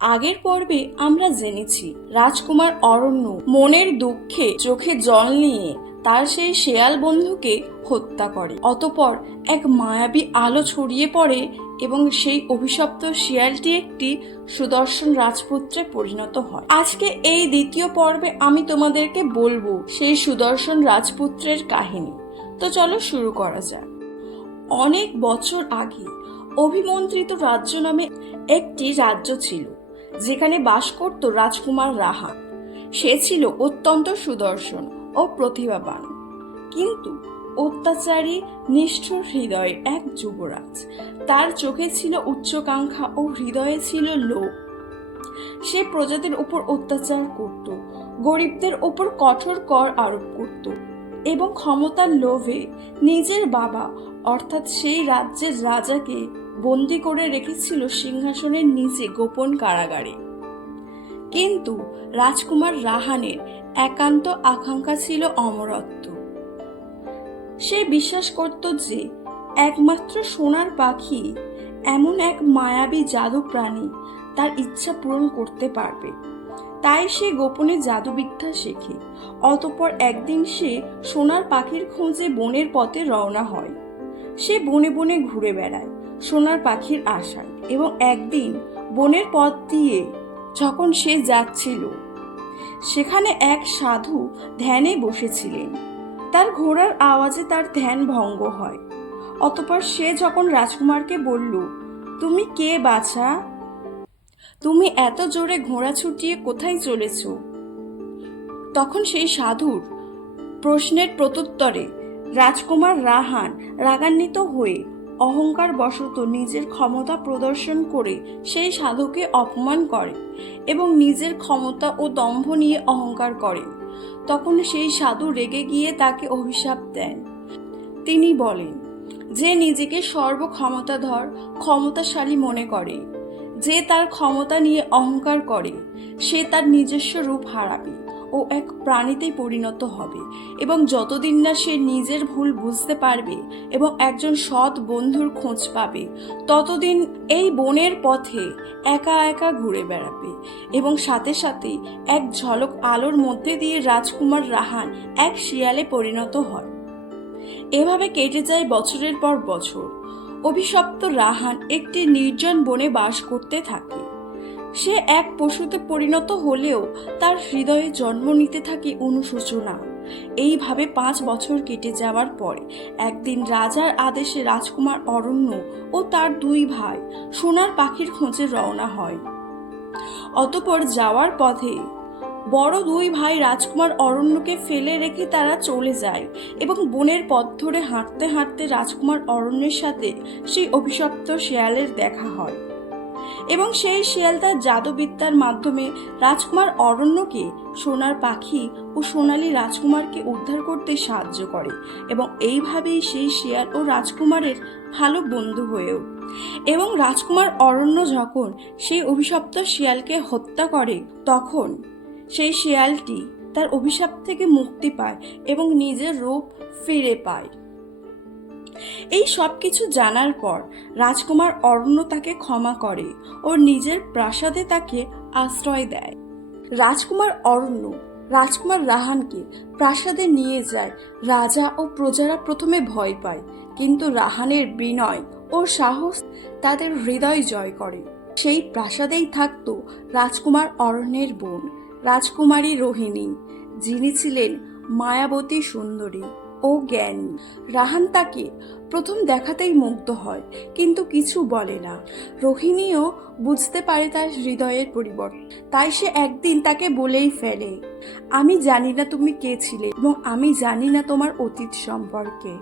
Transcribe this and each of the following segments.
আগের পর্বে আমরা জেনেছি রাজকুমার অরণ্য মনের দুঃখে চোখে জল নিয়ে তার সেই শেয়াল বন্ধুকে হত্যা করে। অতপর এক মায়াবী আলো ছড়িয়ে পড়ে এবং সেই অভিশপ্ত শিয়ালটি একটি সুদর্শন রাজপুত্রে পরিণত হয়। আজকে এই দ্বিতীয় পর্বে আমি তোমাদেরকে বলব সেই সুদর্শন রাজপুত্রের কাহিনী। তো চলো শুরু করা যাক। অনেক বছর আগে অভিমন্ত্রিত রাজ্য নামে একটি রাজ্য ছিল। যেখানে বাস করত রাজকুমার রাহা। সে ছিল অত্যন্ত সুদর্শন ও প্রতিভাবান। কিন্তু অত্যাচারী নিষ্ঠুর হৃদয়ের এক যুবরাজ, তার চোখে ছিল উচ্চাকাঙ্ক্ষা ও হৃদয়ে ছিল লোভ। সে প্রজাদের উপর অত্যাচার করত, গরিবদের উপর কঠোর কর আরোপ করত এবং ক্ষমতার লোভে নিজের বাবা, অর্থাৎ সেই রাজ্যের রাজাকে বন্দি করে রেখেছিল সিংহাসনের নিচে গোপন কারাগারে। কিন্তু রাজকুমার রাহানের একান্ত আকাঙ্ক্ষা ছিল অমরত্ব। সে বিশ্বাস করত যে একমাত্র সোনার পাখি এমন এক মায়াবী জাদু প্রাণী তার ইচ্ছা পূরণ করতে পারবে। তাই সে গোপনে জাদুবিদ্যা শেখে। অতপর একদিন সে সোনার পাখির খোঁজে বনের পথে রওনা হয়। সে বনে বনে ঘুরে বেড়ায়। সোনার পাখির আশায় এবং একদিন বনের পথ দিয়ে যখন সে যাচ্ছিল, সেখানে এক সাধু ধ্যানে বসেছিলেন। তার ঘোড়ার আওয়াজে তার ধ্যান ভঙ্গ হয়। অতপর সে যখন রাজকুমারকে বলল, তুমি কে বাছা? তুমি এত জোরে ঘোড়া ছুটিয়ে কোথায় চলেছ? তখন সেই সাধুর প্রশ্নের প্রত্যুত্তরে রাজকুমার রাহান রাগান্বিত হয়ে অহংকার বশত নিজের ক্ষমতা প্রদর্শন করে সেই সাধুকে অপমান করে এবং নিজের ক্ষমতা ও দম্ভ নিয়ে অহংকার করে। তখন সেই সাধু রেগে গিয়ে তাকে অভিশাপ দেন। তিনি বলেন, যে নিজেকে সর্বক্ষমতাধর, ক্ষমতাশালী মনে করে, যে তার ক্ষমতা নিয়ে অহংকার করে, সে তার নিজস্ব রূপ হারাবে। ও এক প্রাণীতে পরিণত হবে এবং যতদিন না সে নিজের ভুল বুঝতে পারবে এবং একজন সৎ বন্ধুর খোঁজ পাবে, ততদিন এই বনের পথে একা একা ঘুরে বেড়াবে এবং সাথে সাথে এক ঝলক আলোর মধ্যে দিয়ে রাজকুমার রাহান এক শিয়ালে পরিণত হয়। এভাবে কেটে যায় বছরের পর বছর। অভিশপ্ত রাহান একটি নির্জন বনে বাস করতে থাকে। সে এক পশুতে পরিণত হলেও তার হৃদয়ে জন্ম নিতে থাকে অনুশোচনা। এইভাবে পাঁচ বছর কেটে যাওয়ার পরে একদিন রাজার আদেশে রাজকুমার অরণ্য ও তার দুই ভাই সোনার পাখির খোঁজে রওনা হয়। অতপর যাওয়ার পথে বড় দুই ভাই রাজকুমার অরণ্যকে ফেলে রেখে তারা চলে যায় এবং বনের পথ ধরে হাঁটতে হাঁটতে রাজকুমার অরণ্যের সাথে সেই অভিশপ্ত শেয়ালের দেখা হয়। এবং সেই শিয়াল তার জাদুবিদ্যার মাধ্যমে রাজকুমার অরণ্যকে, সোনার পাখি ও সোনালী রাজকুমারকে উদ্ধার করতে সাহায্য করে এবং এইভাবেই সেই শিয়াল ও রাজকুমারের ভালো বন্ধু হয়ে ওঠে। এবং রাজকুমার অরণ্য যখন সেই অভিশপ্ত শিয়ালকে হত্যা করে, তখন সেই শিয়ালটি তার অভিশাপ থেকে মুক্তি পায় এবং নিজের রূপ ফিরে পায়। এই সব কিছু জানার পর রাজকুমার অরণ্য তাকে ক্ষমা করে ও নিজের প্রাসাদে তাকে আশ্রয় দেয়। রাজকুমার অরণ্য, রাজকুমার রাহানকে প্রাসাদে নিয়ে যায়। রাজা ও প্রজারা প্রথমে ভয় পায়, কিন্তু রাহানের বিনয় ও সাহস তাদের হৃদয় জয় করে। সেই প্রাসাদেই থাকত রাজকুমার অরণ্যের বোন, রাজকুমারী রোহিণী, যিনি ছিলেন মায়াবতী সুন্দরী। ও জ্ঞান। রাহান তাকে প্রথম দেখাতেই মুগ্ধ হয়, কিন্তু কিছু বলে না। রোহিণীও বুঝতে পারে তার হৃদয়ের পরিবর্তন। তাই সে একদিন তাকে বলেই ফেলে, আমি জানি না তুমি কে ছিলে এবং আমি জানি না তোমার অতীত সম্পর্কে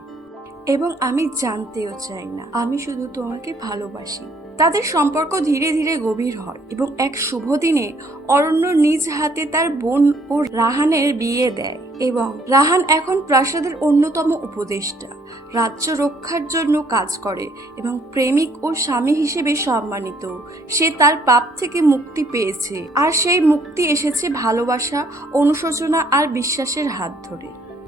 এবং আমি জানতেও চাই না। আমি শুধু তোমাকে ভালোবাসি। তাদের সম্পর্ক ধীরে ধীরে গভীর হয় এবং এক শুভ দিনে অরণ্য নিজ হাতে তার বোন ও রাহানের বিয়ে দেয় এবং রাহান এখন প্রাসাদের অন্যতম উপদেষ্টা। রাজ্য রক্ষার জন্য কাজ করে এবং প্রেমিক ও স্বামী হিসেবে সম্মানিত। সে তার পাপ থেকে মুক্তি পেয়েছে। আর সেই মুক্তি এসেছে ভালোবাসা, অনুশোচনা আর বিশ্বাসের হাত ধরে।